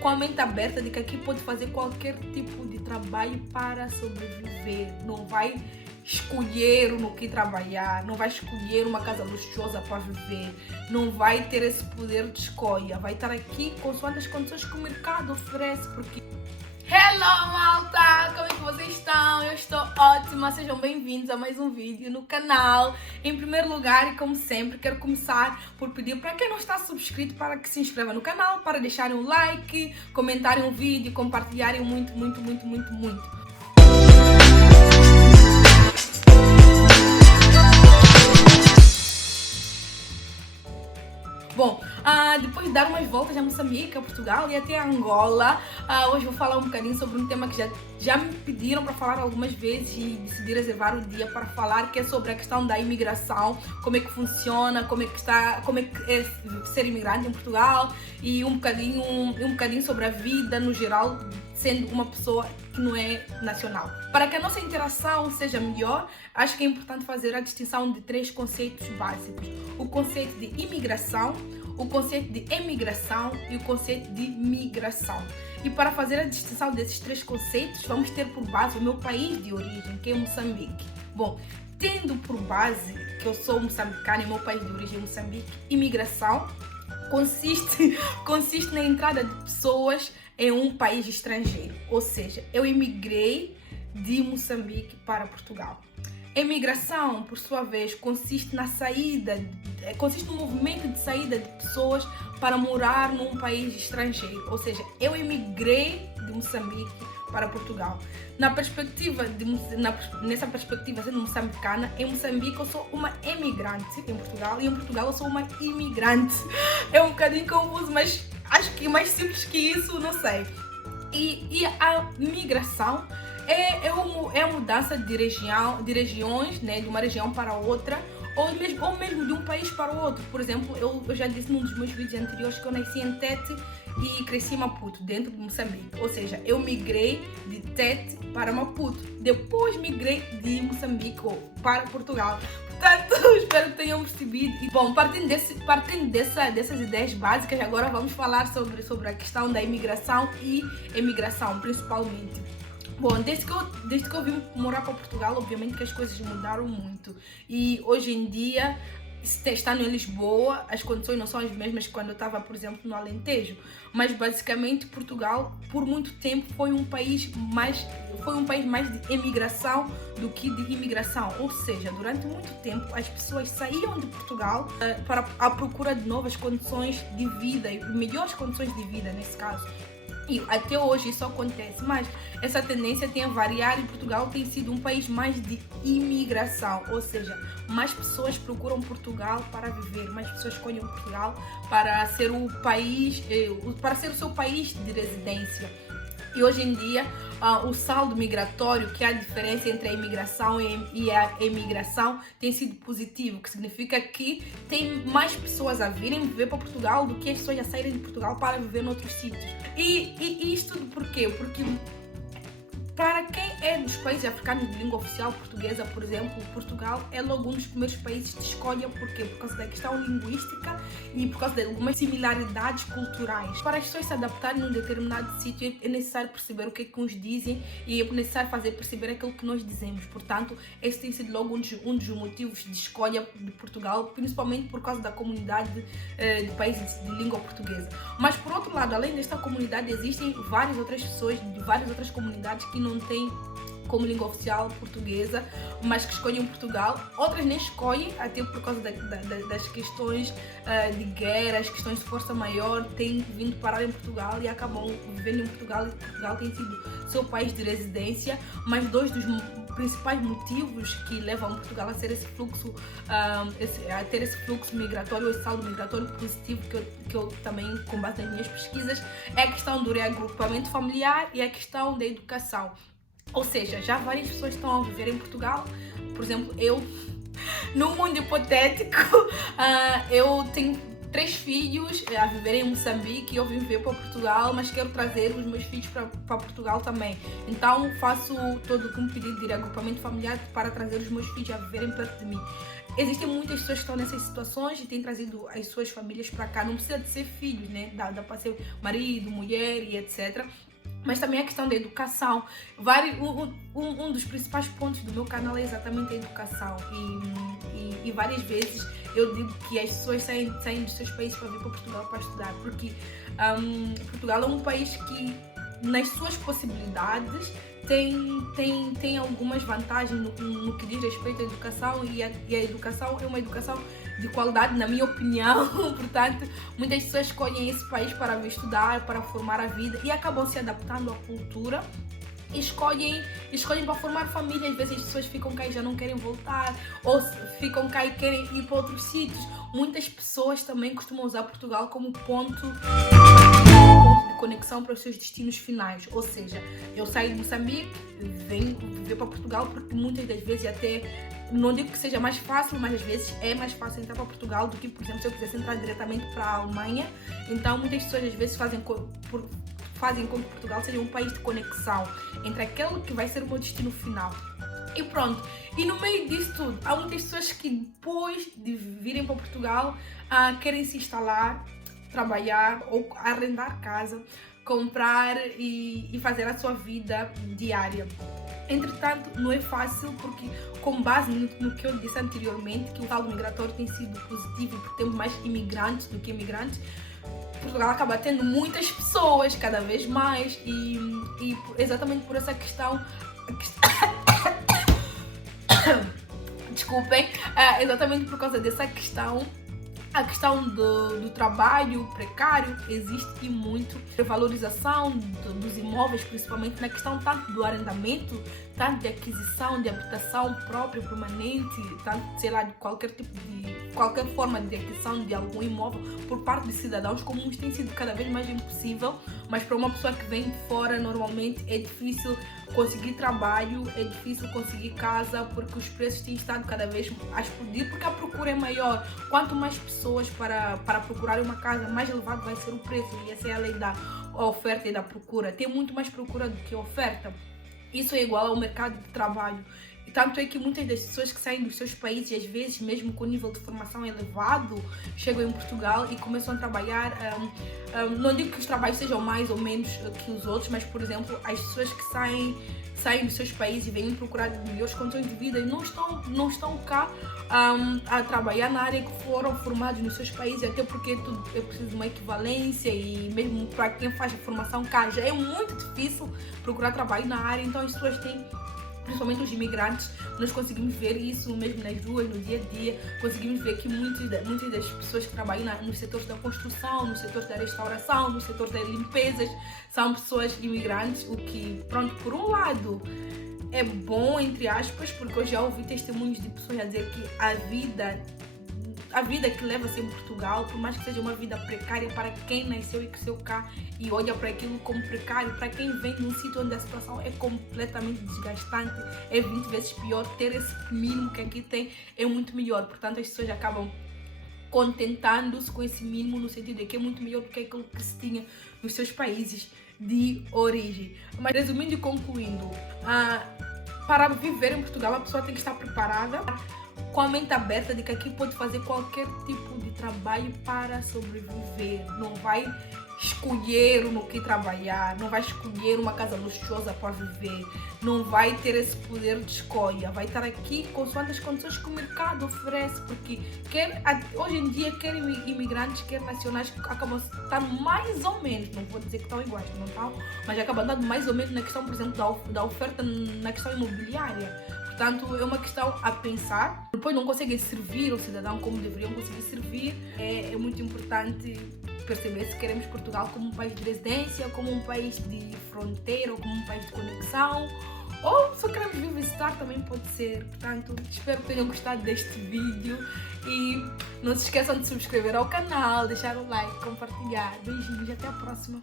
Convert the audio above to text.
com a mente aberta de que aqui pode fazer qualquer tipo de trabalho para sobreviver. Não vai escolher no que trabalhar, não vai escolher uma casa luxuosa para viver, não vai ter esse poder de escolha, vai estar aqui consoante as condições que o mercado oferece, porque... Hello, malta! Como é que vocês estão? Eu estou ótima, sejam bem-vindos a mais um vídeo no canal. Em primeiro lugar, e como sempre, quero começar por pedir para quem não está subscrito para que se inscreva no canal, para deixarem um like, comentarem o vídeo, compartilharem muito. Bom, depois de dar umas voltas a Moçambique, a Portugal e até a Angola, hoje vou falar um bocadinho sobre um tema que já me pediram para falar algumas vezes e decidi reservar o dia para falar, que é sobre a questão da imigração, como é que funciona, como é que é ser imigrante em Portugal e um bocadinho sobre a vida no geral, sendo uma pessoa que não é nacional. Para que a nossa interação seja melhor, acho que é importante fazer a distinção de 3 conceitos básicos: o conceito de imigração, o conceito de emigração e o conceito de migração. E para fazer a distinção desses 3 conceitos, vamos ter por base o meu país de origem, que é Moçambique. Bom, tendo por base que eu sou moçambicana e meu país de origem é Moçambique, imigração consiste na entrada de pessoas em um país estrangeiro, ou seja, eu emigrei de Moçambique para Portugal. Emigração, por sua vez, consiste no movimento de saída de pessoas para morar num país estrangeiro, ou seja, eu emigrei de Moçambique para Portugal. Nessa perspectiva, sendo moçambicana, em Moçambique eu sou uma emigrante em Portugal e em Portugal eu sou uma imigrante. É um bocadinho confuso, mas acho que mais simples que isso, não sei. E a migração é a mudança de regiões, né, de uma região para outra, ou mesmo de um país para o outro. Por exemplo, eu já disse num dos meus vídeos anteriores que eu nasci em Tete e cresci em Maputo, dentro de Moçambique. Ou seja, eu migrei de Tete para Maputo, depois migrei de Moçambique para Portugal. Portanto, espero que tenham percebido. E, bom, partindo dessas ideias básicas, agora vamos falar sobre a questão da imigração e emigração, principalmente. Bom, desde que eu vim morar para Portugal, obviamente que as coisas mudaram muito. E hoje em dia, estando em Lisboa, as condições não são as mesmas que quando eu estava, por exemplo, no Alentejo. Mas basicamente Portugal, por muito tempo, foi um país mais de emigração do que de imigração. Ou seja, durante muito tempo as pessoas saíam de Portugal para a procura de novas condições de vida, e melhores condições de vida nesse caso. E até hoje isso acontece, mas essa tendência tem a variar e Portugal tem sido um país mais de imigração, ou seja, mais pessoas procuram Portugal para viver, mais pessoas escolhem Portugal para ser o seu país de residência. E hoje em dia, o saldo migratório, que é a diferença entre a imigração e a emigração, tem sido positivo, que significa que tem mais pessoas a virem viver para Portugal do que as pessoas a saírem de Portugal para viver noutros sítios. E isto tudo por quê? Porque para quem é dos países africanos de língua oficial portuguesa, por exemplo, Portugal é logo um dos primeiros países de escolha. Por quê? Por causa da questão linguística e por causa de algumas similaridades culturais. Para as pessoas se adaptarem num determinado sítio, é necessário perceber o que é que uns dizem e é necessário fazer perceber aquilo que nós dizemos. Portanto, esse tem sido logo um dos motivos de escolha de Portugal, principalmente por causa da comunidade de países de língua portuguesa. Mas, por outro lado, além desta comunidade, existem várias outras pessoas de várias outras comunidades que não têm como língua oficial portuguesa, mas que escolhem Portugal. Outras nem escolhem, até por causa das questões de guerra, as questões de força maior, têm vindo parar em Portugal e acabam vivendo em Portugal, e Portugal tem sido seu país de residência. Mas 2 dos principais motivos que levam Portugal a ter esse fluxo migratório, esse saldo migratório positivo, que eu também, com base nas minhas pesquisas, é a questão do reagrupamento familiar e a questão da educação. Ou seja, já várias pessoas estão a viver em Portugal. Por exemplo, eu, num mundo hipotético, eu tenho 3 filhos a viverem em Moçambique e eu vim viver para Portugal, mas quero trazer os meus filhos para Portugal também. Então faço todo um pedido de agrupamento familiar para trazer os meus filhos a viverem perto de mim. Existem muitas pessoas que estão nessas situações e têm trazido as suas famílias para cá. Não precisa de ser filhos, né? Dá para ser marido, mulher e etc. Mas também a questão da educação. Um dos principais pontos do meu canal é exatamente a educação. E várias vezes eu digo que as pessoas saem dos seus países para vir para Portugal para estudar. Porque Portugal é um país que, nas suas possibilidades, tem algumas vantagens no que diz respeito à educação. E a educação é uma educação de qualidade, na minha opinião. Portanto, muitas pessoas escolhem esse país para vir estudar, para formar a vida e acabam se adaptando à cultura e escolhem para formar família. Às vezes as pessoas ficam cá e já não querem voltar, ou ficam cá e querem ir para outros sítios. Muitas pessoas também costumam usar Portugal como ponto de conexão para os seus destinos finais. Ou seja, eu saio de Moçambique, venho viver para Portugal, porque muitas das vezes até, não digo que seja mais fácil, mas às vezes é mais fácil entrar para Portugal do que, por exemplo, se eu quisesse entrar diretamente para a Alemanha. Então muitas pessoas às vezes fazem com que Portugal seja um país de conexão entre aquele que vai ser o meu destino final. E pronto, e no meio disso tudo, há muitas pessoas que depois de virem para Portugal querem se instalar, trabalhar ou arrendar casa, comprar e fazer a sua vida diária. Entretanto, não é fácil porque, com base no que eu disse anteriormente, que o saldo migratório tem sido positivo e porque temos mais imigrantes do que imigrantes, Portugal acaba tendo muitas pessoas, cada vez mais, e exatamente por essa questão... Desculpem, exatamente por causa dessa questão, a questão do trabalho precário existe e muito. A valorização dos imóveis, principalmente na questão tanto do arrendamento, tanto de aquisição, de habitação própria, permanente, tanto, sei lá, de qualquer forma de aquisição de algum imóvel por parte de cidadãos comuns tem sido cada vez mais impossível. Mas para uma pessoa que vem de fora, normalmente é difícil conseguir trabalho, é difícil conseguir casa, porque os preços têm estado cada vez a explodir, porque a procura é maior. Quanto mais pessoas para procurar uma casa, mais elevado vai ser o preço. E essa é a lei da oferta e da procura. Tem muito mais procura do que oferta. Isso é igual ao mercado de trabalho. E tanto é que muitas das pessoas que saem dos seus países, às vezes mesmo com nível de formação elevado, chegam em Portugal e começam a trabalhar. Não digo que os trabalhos sejam mais ou menos que os outros, mas, por exemplo, as pessoas que saem dos seus países e vêm procurar melhores condições de vida e não estão cá a trabalhar na área que foram formados nos seus países, até porque é preciso de uma equivalência e mesmo para quem faz a formação cá já é muito difícil procurar trabalho na área. Então as pessoas têm, principalmente os imigrantes, nós conseguimos ver isso mesmo nas ruas, no dia a dia. Conseguimos ver que muitas das pessoas que trabalham nos setores da construção, nos setores da restauração, nos setores das limpezas, são pessoas imigrantes, o que, pronto, por um lado é bom, entre aspas, porque eu já ouvi testemunhos de pessoas a dizer que a vida que leva-se em Portugal, por mais que seja uma vida precária para quem nasceu e cresceu cá e olha para aquilo como precário, para quem vem de um sítio onde a situação é completamente desgastante, é 20 vezes pior, ter esse mínimo que aqui tem é muito melhor. Portanto, as pessoas acabam contentando-se com esse mínimo, no sentido de que é muito melhor do que aquilo que se tinha nos seus países de origem. Mas resumindo e concluindo, para viver em Portugal a pessoa tem que estar preparada, com a mente aberta de que aqui pode fazer qualquer tipo de trabalho para sobreviver. Não vai escolher no que trabalhar, não vai escolher uma casa luxuosa para viver, não vai ter esse poder de escolha, vai estar aqui consoante as condições que o mercado oferece, porque hoje em dia quer imigrantes, quer nacionais, que acabam estando mais ou menos, não vou dizer que estão iguais, não estão, mas acabam estando mais ou menos na questão, por exemplo, da oferta na questão imobiliária. Portanto, é uma questão a pensar. Depois não conseguem servir o cidadão como deveriam conseguir servir. É muito importante perceber se queremos Portugal como um país de residência, como um país de fronteira, ou como um país de conexão, ou se queremos vir visitar também pode ser. Portanto, espero que tenham gostado deste vídeo e não se esqueçam de subscrever ao canal, deixar o like, compartilhar. Beijinhos e até a próxima.